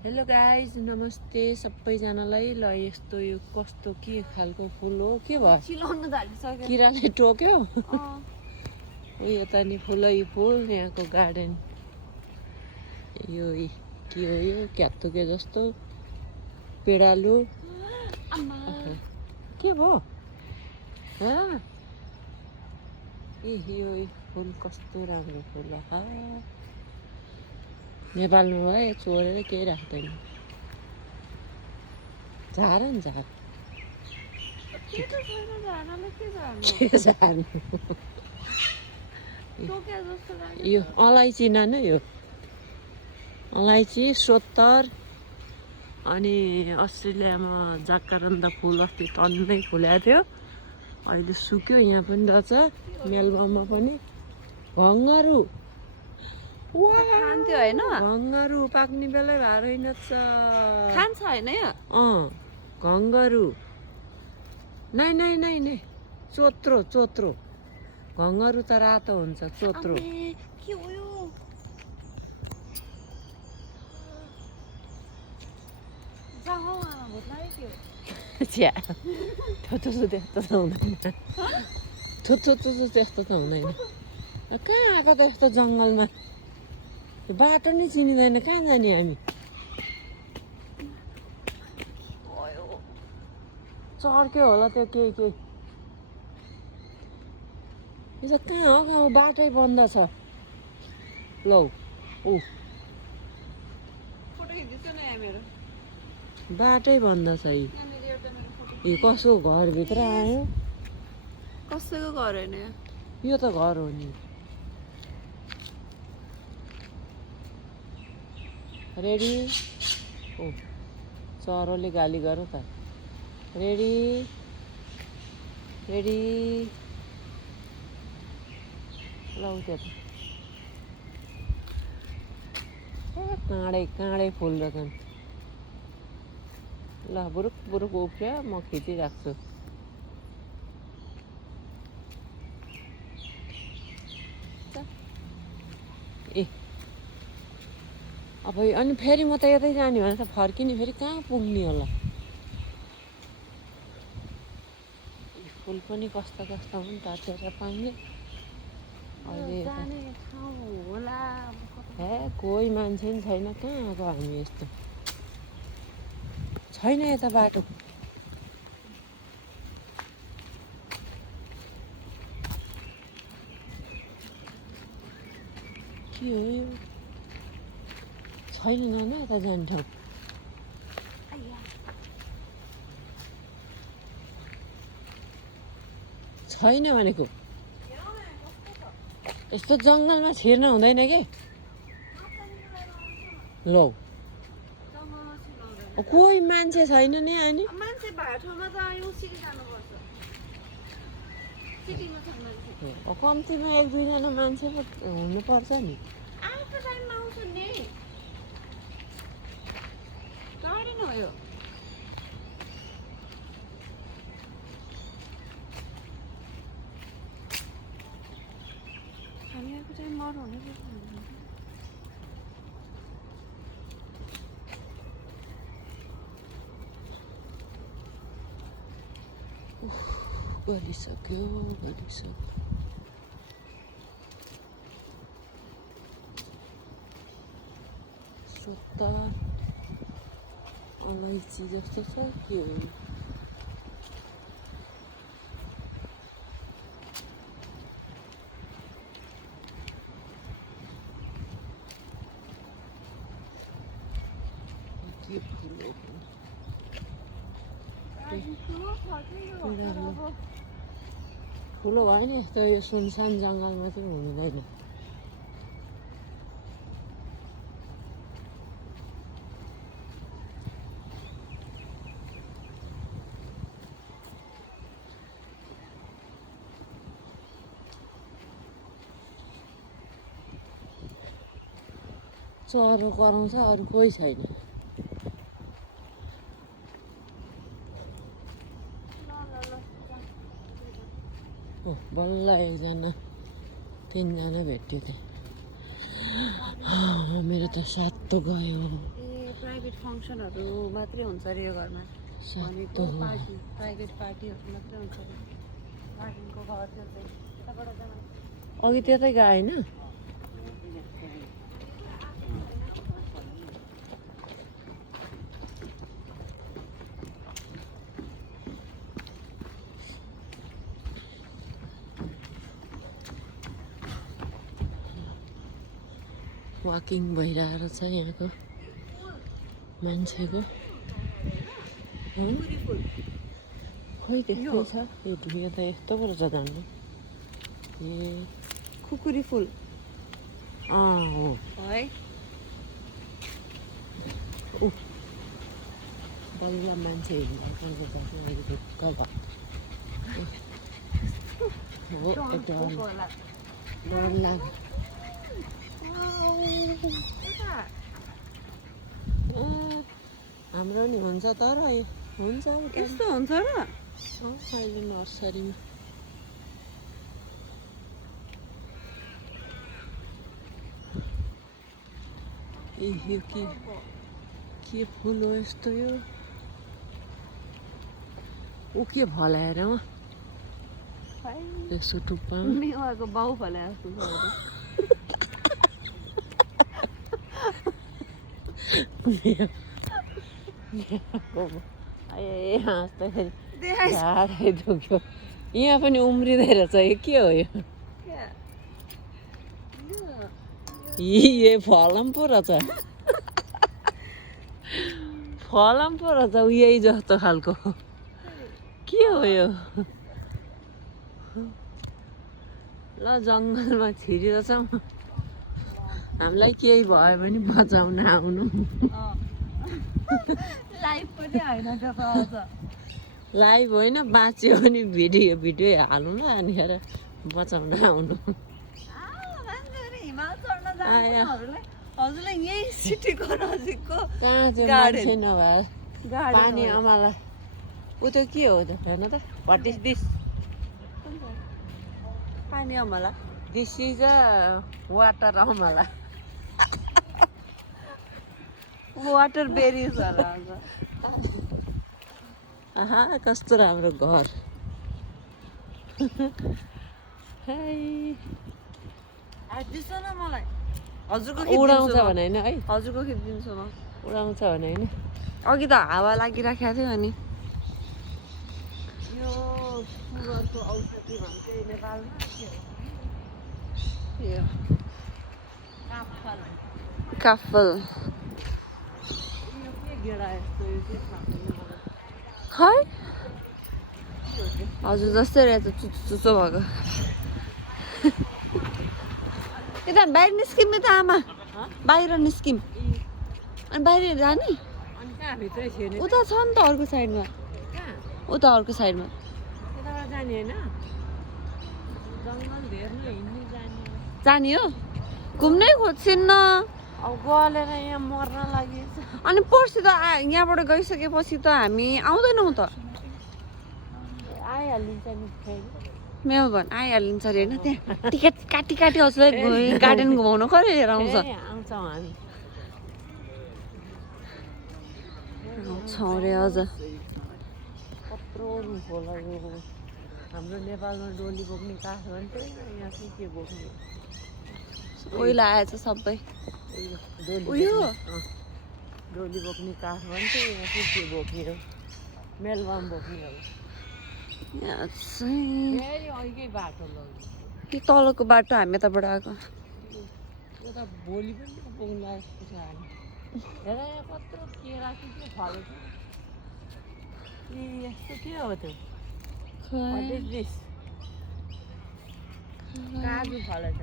Hello guys नमस्ते सबैजनालाई। ल यस्तो यो कस्तो के खालको फुल हो, के भयो? चिलाउन थालिसक्यो। किराले टोक्यो। यता नि फुलै फुल, यहाँको गार्डन यो के हो, यो क्यात्तुके जस्तो पेडालु। के भयो? यो फुल कस्तो राम्रो फुल हो। नेपालमा भए चोरेर केही राख्दैन, झार नि झार के झार्नु। यो अलैँची नानु, यो अलैँची सोत्तर। अनि अस्ट्रेलियामा जाकारान्दा फुल अस्ति टन्नै फुलेको थियो, अहिले सुक्यो। यहाँ पनि रहेछ, मेलबर्नमा पनि घङ्गरु। खान्थ्यो हैन? घङ्गरु पाक्ने बेलै भएर रहेनछ। खान्छ हैन यो? घङ्गरु नै नै नै नै चोत्रो चोत्रो। घङ्गरु त रातो हुन्छ, चोत्रो। के हो यो? छ्या थोथो त्यस्तो त हुँदैन, थोथो त्यस्तो त हुँदैन। कहाँ आएको त यस्तो जङ्गलमा? बाटो नै चिनिँदैन, कहाँ जाने हामी? चर्क्यो होला त्यो केही। यो त कहाँ हो, कहाँ बाटै बन्द छ। लौ बाटै बन्द छ। यो कसको घरभित्र आयो? कसैको घर हैन यो त घर हो नि। रेडी? चरोले गाली गर त। रेडी रेडी लौ त्यो त काँडै फुल रहेछन्। ल बुरुक बुरुक उफ्रियो, म खिचिराख्छु। ए अब अनि फेरि म त यतै जाने भने त फर्किने, फेरि कहाँ पुग्ने होला? फुल पनि कस्ता कस्ता हुन्, तातेर पाउने। हे कोही मान्छे नि छैन, कहाँ आएको हामी? यस्तो छैन यता बाटो। के हो यो? छैन नाना यता जाने ठाउँ। छैन भनेको। यस्तो जङ्गलमा छिर्न हुँदैन के? लौ कोही मान्छे छैन नि। अनि मान्छे भएको ठाउँमा त उसिरी जानुपर्छ। सिटीमा छैन। कम्तीमा 1-2जना मान्छे पो हुनुपर्छ नि। आएको टाइममा आउँछ नि। गाडी न हो यो। हामी आएको टाइममा अरू हुनै पर्छ। गलिसक्यो। सोत्तर अलैँची जस्तो छ, के हो? के फुल हो? ठुलो भयो नि, यस्तो यो सुनसान जङ्गलमा चाहिँ हुँदैन। चरो कराउँछ, अरू कोही छैन। बल्ल 1-2-3जना भेट्यो त्यहाँ। मेरो त 7 गयो। प्राइभेट फङ्सनहरू मात्रै हुन्छ अरे यो घरमा भनेको पार्टी प्राइभेट पार्टीहरू मात्रै हुन्छ अरे पार्टीको घर त्यो चाहिँ यताबाट जान अघि त्यतै गयो होइन वाकिङ भइरहेको छ यहाँको मान्छेको खोइ त्यस्तै छ यो ढुङ्गा त यस्तो पो रहेछ झन्डै ए खुकुरी फुल हो है बल्ल मान्छे हिँड्दा अहिले ढुक्क भयो हो एकदम डर लाग्यो हाम्रो नि हुन्छ तर हुन्छ यस्तो हुन्छ र अहिले नर्सरीमा ए यो के फुल हो यस्तो यो ऊ के फलाएर यसो टुप्पा मेवाको बाउ फले जस्तो हाँस्दाखेरि ढाडै दुख्यो यहाँ पनि उम्रिँदै रहेछ यो के हो यो फलम पो रहेछ फलम पो रहेछ यही जस्तो खालको के हो यो ल जङ्गलमा छिरिरहेछौँ हामीलाई केही भयो भने बचाउन आउनु लाइफ पनि होइन त्यो त आउँछ लाइभ होइन बाँच्यो भने भिडियो हालौँ ल अनि बचाउन आउनु हिमाल चढ्न आयो। जानुहुरुलाई हजुरलाई यही सिटीको नजिकको कहाँ त्यो गार्डन। मान्छे नभए पानी अमला ऊ त के हो त हेर्न त वाट इज दिस पानी अमला दिस इज अ वाटर अमला वाटर बेरिज होला आहा कस्तो राम्रो घर हाई दिन्छ न मलाई हजुरको उडाउँछ भने होइन है हजुरको खिचिदिन्छु म उडाउँछ भने होइन अघि त हावा लागिराखेको थियो अनि यो सुगरको औषधि भन्छ नेपालमा के हो काफल यो के गेडा यस्तो यो के थाहा छैन मलाई। खै हजुर जस्तै रहेछ चुचो भएको यता बाहिर निस्किम त आमा बाहिर निस्किम अनि बाहिर जाने अनि कहाँ भित्रै थियो नि उता छ नि त अर्को साइडमा कहाँ उता अर्को साइडमा त्यताबाट जाने होइन जङ्गल हेर्नु हिँड्नु जाने जाने हो घुम्नै खोज्छिन्न अब गलेर यहाँ मर्न लागि अनि पर्सि त यहाँबाट गइसकेपछि त हामी आउँदैनौँ त आइहालिन्छ नि फेरि मेलबर्न आइहालिन्छ अरे होइन त्यहाँ टिकट काटी काटी हजुरलाई गार्डन घुमाउनु खै लिएर आउँछ फेरि आउँछौँ हामी आउँछौँ अरे हजुर कत्रो रुख होला यो हाम्रो नेपालमा डोली बोक्ने काठ भन्थ्यो यहाँ चाहिँ के बोक्ने ओइला आएछ सबै डोली उयो डोली बोक्ने काठ भन्थ्यो यहाँ चाहिँ के बोक्ने हो मेलबर्न बोक्ने हो यहाँ चाहिँ फेरि अघिकै बाटो लग्यो त्यो तलको बाटो हामी यताबाट आएको यो त भोलि पनि पुग्ला जस्तो छ हामी हेर यहाँ कत्रो केरा कि के फलेको ए यस्तो के हो त्यो वाट इज दिस काजु फलेछ